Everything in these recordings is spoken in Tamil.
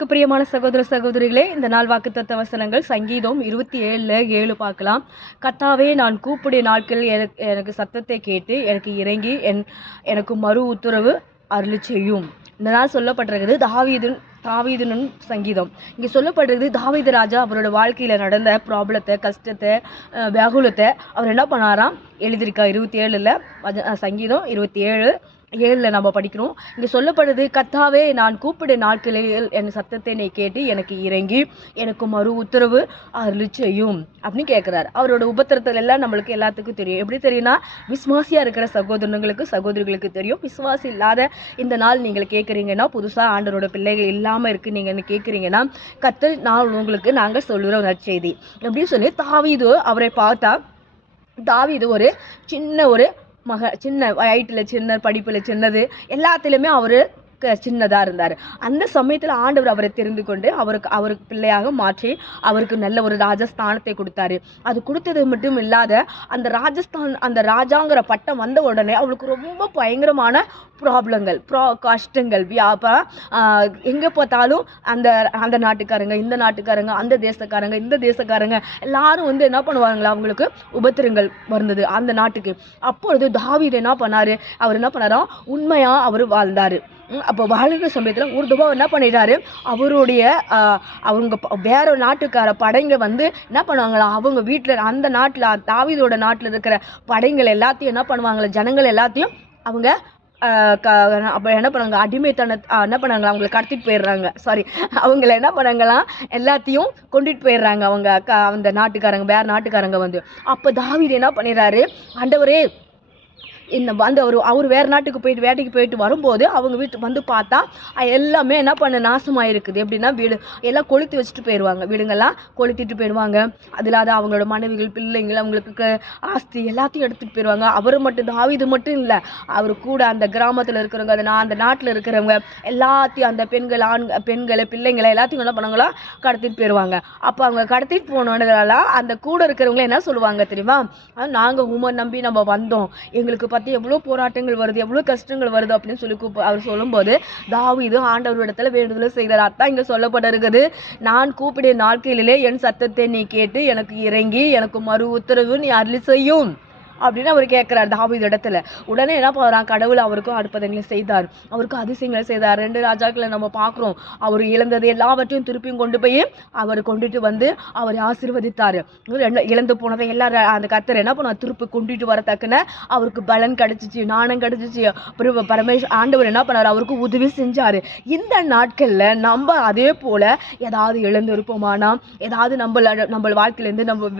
பிரியமான சகோதர சகோதரிகளே, இந்த நாள் வாக்குத்தத்த வசனங்கள் சங்கீதம் 27:7 பார்க்கலாம். கர்த்தாவே, நான் கூப்பிடிய நாட்களில் எனக்கு சத்தத்தை கேட்டு எனக்கு இறங்கி எனக்கு மறு உத்தரவு அருளிச் செய்யும். இந்த நாள் சொல்லப்பட்டிருக்குது தாவீதின் சங்கீதம். இங்கே சொல்லப்படுறது தாவீது ராஜா அவரோட வாழ்க்கையில் நடந்த ப்ராப்ளத்தை, கஷ்டத்தை, வியாகுலத்தை அவர் என்ன பண்ணாராம் எழுதியிருக்கா. 27 சங்கீதம் 27:7 நம்ம படிக்கிறோம். இங்கே சொல்லப்படுது, கர்த்தாவே, நான் கூப்பிட நாட்களில் என் சத்தத்தை நீ கேட்டு எனக்கு இறங்கி எனக்கு மறு உத்தரவு அருளிச் செய்யும் அப்படின்னு கேட்குறாரு. அவரோட உபத்திரத்தில் எல்லாம் நம்மளுக்கு எல்லாத்துக்கும் தெரியும். எப்படி தெரியும்னா, விசுவாசியாக இருக்கிற சகோதரிகளுக்கு தெரியும். விசுவாசி இல்லாத இந்த நாள் நீங்கள் கேட்குறீங்கன்னா, புதுசாக ஆண்டவரோட பிள்ளைகள் இல்லாமல் இருக்கு நீங்கள் கேட்குறீங்கன்னா, கர்த்தர் நாங்கள் சொல்லுகிற நற்செய்தி அப்படின்னு சொல்லி தாவீது அவரை பார்த்தா, தாவீது ஒரு சின்ன ஹைட்டில் சின்ன, படிப்பில் சின்னது, எல்லாத்துலேயுமே அவர் சின்னதாக இருந்தார். அந்த சமயத்தில் ஆண்டவர் அவரை தெரிந்து கொண்டு அவருக்கு பிள்ளையாக மாற்றி அவருக்கு நல்ல ஒரு ராஜஸ்தானத்தை கொடுத்தாரு. அது கொடுத்தது மட்டும் இல்லாத அந்த ராஜாங்கிற பட்டம் வந்த உடனே அவளுக்கு ரொம்ப பயங்கரமான ப்ராப்ளங்கள், கஷ்டங்கள், எங்கே பார்த்தாலும் அந்த நாட்டுக்காரங்க, இந்த நாட்டுக்காரங்க, அந்த தேசக்காரங்க எல்லாரும் என்ன பண்ணுவாங்களா, அவங்களுக்கு உபத்திரங்கள் வந்தது அந்த நாட்டுக்கு. அப்பொழுது தாவீது என்ன பண்ணாரு, அவர் என்ன பண்ணாரா, உண்மையா அவர் வாழ்ந்தாரு. அப்போ வாழ்கிற சமயத்தில் ஒரு தடவை என்ன பண்ணிட்டாரு, அவங்க வேற நாட்டுக்கார படைங்க என்ன பண்ணுவாங்களா, அவங்க வீட்டில் அந்த நாட்டில் தாவீதோட நாட்டில் இருக்கிற படைங்கள் எல்லாத்தையும் என்ன பண்ணுவாங்களா, ஜனங்கள் எல்லாத்தையும் அவங்க அப்போ என்ன பண்ணாங்க, அடிமைத்தன என்ன பண்ணாங்களா, அவங்களை கடத்திட்டு போயிடுறாங்க. அவங்கள என்ன பண்ணாங்களாம், எல்லாத்தையும் கொண்டுட்டு போயிடுறாங்க அவங்க அந்த நாட்டுக்காரங்க, வேற நாட்டுக்காரங்க அப்போ தாவீது என்ன பண்ணிடுறாரு, ஆண்டவரே அவர் வேறு நாட்டுக்கு வேட்டைக்கு போயிட்டு வரும்போது அவங்க வீட்டு பார்த்தா எல்லாமே என்ன பண்ண நாசமாக இருக்குது. எப்படின்னா, வீடு எல்லாம் கொளுத்தி வச்சுட்டு போயிடுவாங்க, வீடுங்கள்லாம் கொளுத்திட்டு போயிடுவாங்க. அதில் அவங்களோட மனைவிகள், பிள்ளைங்கள், அவங்களுக்கு ஆஸ்தி எல்லாத்தையும் எடுத்துகிட்டு போயிடுவாங்க. தாவீது மட்டும் இல்லை, அவர் கூட அந்த கிராமத்தில் இருக்கிறவங்க, அந்த நாட்டில் இருக்கிறவங்க எல்லாத்தையும், அந்த பெண்களை, பிள்ளைங்களை எல்லாத்தையும் என்ன பண்ணாங்களா, கடத்திட்டு போயிடுவாங்க. அப்போ அவங்க கடத்திட்டு போனதுனால அந்த கூட இருக்கிறவங்கள என்ன சொல்லுவாங்க தெரியுமா, நாங்கள் உமை நம்பி நம்ம வந்தோம், எங்களுக்கு பற்றி எவ்வளோ போராட்டங்கள் வருது, எவ்வளோ கஷ்டங்கள் வருது அப்படின்னு சொல்லி அவர் சொல்லும்போது தாவீது ஆண்டவரிடத்துல வேண்டுதல் செய்கிறார். அதான் இங்கே சொல்லப்பட்டிருக்குது, நான் கூப்பிடிய நாட்களிலே என் சத்தத்தை நீ கேட்டு எனக்கு இறங்கி எனக்கு மறு உத்தரவு நீ அருளி செய்யும் அப்படின்னு அவர் கேட்குறாரு தாவீது இடத்துல. உடனே என்ன பண்ணுறான், கடவுள் அவருக்கும் அற்புதங்களை செய்தார், அவருக்கு அதிசயங்களை செய்தார். 2 ராஜாக்களை நம்ம பார்க்குறோம். அவர் இழந்தது எல்லாவற்றையும் திருப்பியும் கொண்டு போய் அவர் கொண்டுட்டு அவரை ஆசீர்வதித்தார். இழந்து போனதை எல்லாம் அந்த கர்த்தர் என்ன பண்ணுவார், திருப்பி கொண்டுட்டு வரத்தக்கன அவருக்கு பலன் கிடைச்சிச்சு, ஞானம் கிடைச்சிச்சு. ஆண்டவர் என்ன பண்ணார், அவருக்கு உதவி செஞ்சார். இந்த நாட்களில் நம்ம அதே போல் ஏதாவது இழந்திருப்போமானா, ஏதாவது நம்ம வாழ்க்கையிலேருந்து நம்ம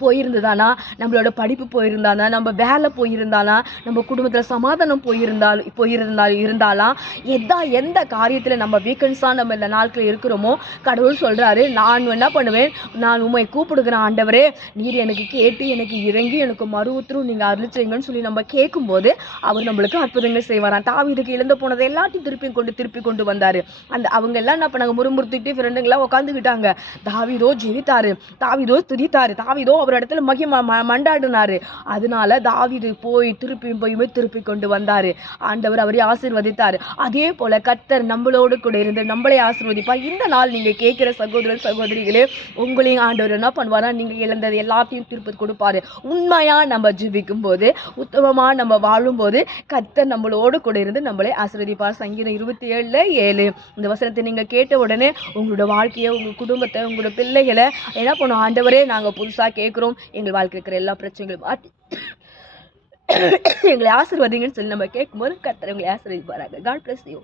போயிருந்ததானா, நம்மளோட படிப்பு போயிருந்தானா, நம்ம வேலை போயிருந்தானா, நம்ம குடும்பத்தில் சமாதானம் இருந்தாலாம், எந்த காரியத்தில் நம்ம வீக்கன்ஸாக நம்ம இந்த நாட்களில் இருக்கிறோமோ, கடவுள் சொல்கிறாரு, நான் என்ன பண்ணுவேன், நான் உம்மை கூப்பிடுகிறேன் ஆண்டவரே, நீர் எனக்கு கேட்டு எனக்கு இறங்கி எனக்கு மறு உத்தரவு நீங்கள் அருளிச்சீங்கன்னு சொல்லி நம்ம கேட்கும்போது அவர் நம்மளுக்கு அற்புதங்கள் செய்வாராம். தாவீதுக்கு இழந்து போனதை எல்லாத்தையும் திருப்பி கொண்டு வந்தார். அவங்க எல்லாம் என்ன பண்ணாங்க, முறுமுறுத்திட்டு ஃப்ரெண்டுங்களாம் உட்காந்துக்கிட்டாங்க. தாவீதோ ஜெயித்தாரு, தாவீதோ துதித்தாரு, தாவீதோ அவர் இடத்துல மண்டாடினாரு. அதனால தாவீது திருப்பி கொண்டு வந்தாரு. ஆண்டவர் அவரை ஆசீர்வதித்தார். அதே போல கர்த்தர் நம்மளோடு கூட இருந்து நம்மளை ஆசீர்வதிப்பார். இந்த நாள் நீங்க கேட்கிற சகோதரிகளே, உங்களையும் ஆண்டவர் என்ன பண்ணுவாரா, நீங்க இழந்தது எல்லாத்தையும் திருப்பி கொடுப்பாரு. உண்மையா நம்ம ஜெபிக்கும் போது, உத்தமமா நம்ம வாழும் போது கர்த்தர் நம்மளோடு கூட இருந்து நம்மளை ஆசீர்வதிப்பார். சங்கீதம் 27:7 இந்த வசனத்தை நீங்க கேட்ட உடனே உங்களோட வாழ்க்கையை, உங்க குடும்பத்தை, உங்களோட பிள்ளைகளை என்ன பண்ணும், ஆண்டவரே நாங்க புதுசா கேட்கிறோம், எங்கள் வாழ்க்கை இருக்கிற எல்லா பிரச்சனைகளும் மாற்றி எங்களை ஆசீர்வதிங்கன்னு சொல்லி நம்ம கேட்கும்போது கர்த்தர் உங்களை ஆசீர்வதிப்பாராங்க. God bless you.